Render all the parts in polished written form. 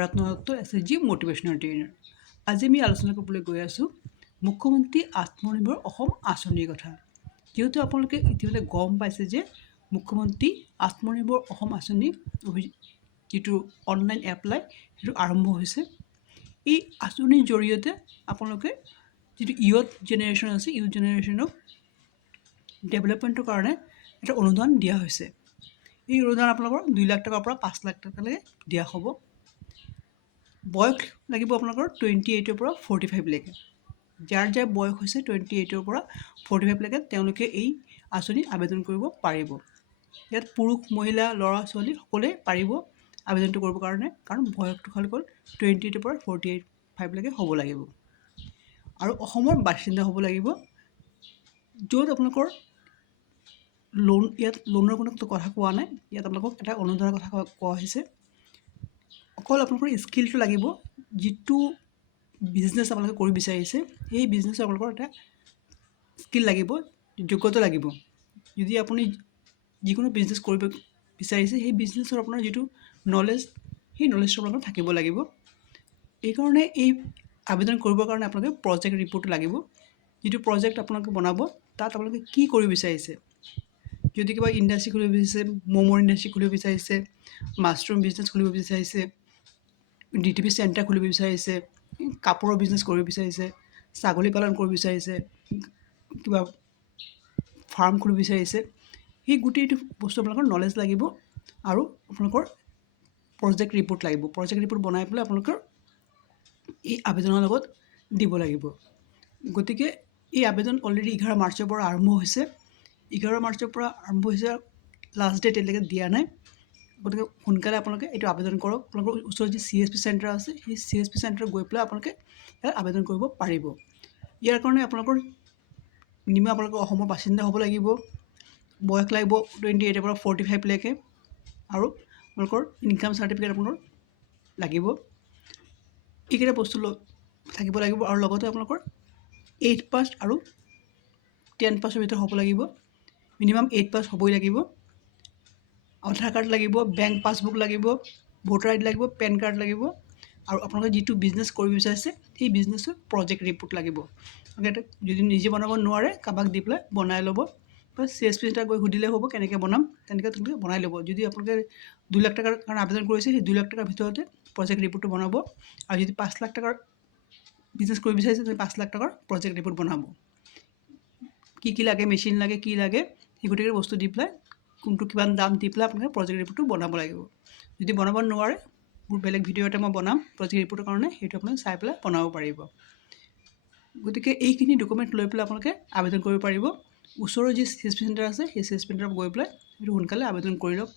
ৰত্নদত্ত SSG motivational trainer. আজি আমি আলোচনা কৰিবলৈ গৈ আছোঁ মুখ্যমন্ত্ৰী আত্মনিৰ্ভৰ অসম আঁচনিৰ কথা। যিহেতু আপোনালোকে ইতিমধ্যে গম পাইছে যে মুখ্যমন্ত্ৰী আত্মনিৰ্ভৰ অসম আঁচনি যিটো অনলাইন এপ্লাই সেইটো আৰম্ভ হৈছে। এই আঁচনিৰ জৰিয়তে আপোনালোকে যিটো ইয়থ জেনেৰেশ্যন আছে, ইয়থ জেনেৰেশ্যনক ডেভেলপমেণ্টৰ কাৰণে এটা অনুদান দিয়া হৈছে। এই অনুদান আপোনালোকৰ 2 লাখ টকাৰ পৰা 5 লাখ টকালৈকে দিয়া হ'ব। বয়স লাগিব আপোনালোকৰ 28ৰ পৰা 45লৈকে। যাৰ যাৰ বয়স হৈছে 28ৰ পৰা 45লৈকে তেওঁলোকে এই আঁচনি আবেদন কৰিব পাৰিব। ইয়াত পুৰুষ, মহিলা, ল'ৰা, ছোৱালী সকলোৱে পাৰিব আবেদনটো কৰিবৰ কাৰণে, কাৰণ বয়সটো খালি হ'ল 28ৰ পৰা 45লৈকে হ'ব লাগিব। আৰু অসমৰ বাসিন্দা হ'ব লাগিব। য'ত আপোনালোকৰ ইয়াত লোনৰ কোনো কথা কোৱা নাই, ইয়াত আপোনালোকক এটা অনুদানৰ কথা কোৱা হৈছে। অকল আপোনালোকৰ স্কিলটো লাগিব, যিটো বিজনেছ আপোনালোকে কৰিব বিচাৰিছে সেই বিজনেছৰ আপোনালোকৰ এটা স্কিল লাগিব, যোগ্যতা লাগিব। যদি আপুনি যিকোনো বিজনেছ কৰিব বিচাৰিছে সেই বিজনেছৰ আপোনাৰ যিটো নলেজ, সেই নলেজটো আপোনালোকৰ থাকিব লাগিব। এইকাৰণে এই আবেদন কৰিবৰ কাৰণে আপোনালোকে প্ৰজেক্ট ৰিপৰ্ট লাগিব। যিটো প্ৰজেক্ট আপোনালোকে বনাব তাত আপোনালোকে কি কৰিব বিচাৰিছে। যদি কিবা ইণ্ডাষ্ট্ৰি খুলিব বিচাৰিছে, ম'মৰ ইণ্ডাষ্ট্ৰি খুলিব বিচাৰিছে, মাছৰুম বিজনেছ খুলিব বিচাৰিছে, DTP চেণ্টাৰ খুলিব বিচাৰিছে, কাপোৰৰ বিজনেছ কৰিব বিচাৰিছে, ছাগলী পালন কৰিব বিচাৰিছে, কিবা ফাৰ্ম খুলিব বিচাৰিছে, সেই গোটেইটো বস্তু আপোনালোকৰ নলেজ লাগিব। আৰু আপোনালোকৰ প্ৰজেক্ট ৰিপৰ্ট লাগিব। প্ৰজেক্ট ৰিপৰ্ট বনাই পেলাই আপোনালোকৰ এই আবেদনৰ লগত দিব লাগিব। গতিকে এই আবেদন অলৰেডি 11 মাৰ্চৰ পৰা আৰম্ভ হৈছে। 11 মাৰ্চৰ পৰা আৰম্ভ হৈছে, লাষ্ট ডেট এতিয়ালৈকে দিয়া নাই। গতিকে সোনকালে আপোনালোকে এইটো আবেদন কৰক। আপোনালোকৰ ওচৰত যি CSP চেণ্টাৰ আছে সেই CSP চেণ্টাৰত গৈ পেলাই আপোনালোকে ইয়াত আবেদন কৰিব পাৰিব। ইয়াৰ কাৰণে আপোনালোকৰ মিনিমাম আপোনালোকৰ অসমৰ বাসিন্দা হ'ব লাগিব। বয়স লাগিব 28ৰ পৰা 45লৈকে। আৰু আপোনালোকৰ ইনকাম চাৰ্টিফিকেট আপোনালোকৰ লাগিব। এইকেইটা বস্তু থাকিব লাগিব। আৰু লগতে আপোনালোকৰ 8 পাছ আৰু 10 পাছৰ ভিতৰত হ'ব লাগিব। মিনিমাম 8 পাছ হ'বই লাগিব। আধাৰ কাৰ্ড লাগিব, বেংক পাছবুক লাগিব, ভোটাৰ ID লাগিব, পেন কাৰ্ড লাগিব। আৰু আপোনালোকে যিটো বিজনেছ কৰিব বিচাৰিছে সেই বিজনেছৰ প্ৰজেক্ট ৰিপৰ্ট লাগিব। যদি নিজে বনাব নোৱাৰে কাৰোবাক দি পেলাই বনাই ল'ব, বা CSP চেণ্টাৰ গৈ সুধিলে হ'ব কেনেকৈ বনাম, তেনেকৈ তেওঁলোকে বনাই ল'ব। যদি আপোনালোকে 2 লাখ টকাৰ কাৰণে আবেদন কৰিছে সেই 2 লাখ টকাৰ ভিতৰতে প্ৰজেক্ট ৰিপৰ্টটো বনাব। আৰু যদি 5 লাখ টকাৰ বিজনেছ কৰিব বিচাৰিছে তেতিয়া 5 লাখ টকাৰ প্ৰজেক্ট ৰিপৰ্ট বনাব। কি লাগে, মেচিন লাগে, কি লাগে, সেই গোটেইকেইটা বস্তু দি পেলাই, কোনটো কিমান দাম দি পেলাই আপোনালোকে প্ৰজেক্ট ৰিপৰ্টটো বনাব লাগিব। যদি বনাব নোৱাৰে, মোৰ বেলেগ ভিডিঅ' এটা মই বনাম প্ৰজেক্ট ৰিপৰ্টৰ কাৰণে, সেইটো আপোনালোকে চাই পেলাই বনাব পাৰিব। গতিকে এইখিনি ডকুমেণ্ট লৈ পেলাই আপোনালোকে আবেদন কৰিব পাৰিব। ওচৰৰ যি CSP চেণ্টাৰ আছে সেই CSP চেণ্টাৰত গৈ পেলাই সেইটো সোনকালে আবেদন কৰি লওক।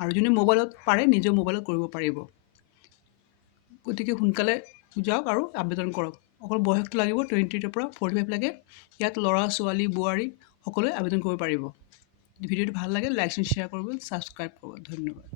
আৰু যোনে মোবাইলত পাৰে নিজৰ মোবাইলত কৰিব পাৰিব। গতিকে সোনকালে যাওক আৰু আবেদন কৰক। অকল বয়সটো লাগিব 28ৰ পৰা 45লৈকে। ইয়াত ল'ৰা, ছোৱালী, বোৱাৰী সকলোৱে আবেদন কৰিব পাৰিব। ভিডিঅ'টো ভাল লাগে লাইক এণ্ড শ্বেয়াৰ কৰিব, ছাবস্ক্ৰাইব কৰিব। ধন্যবাদ।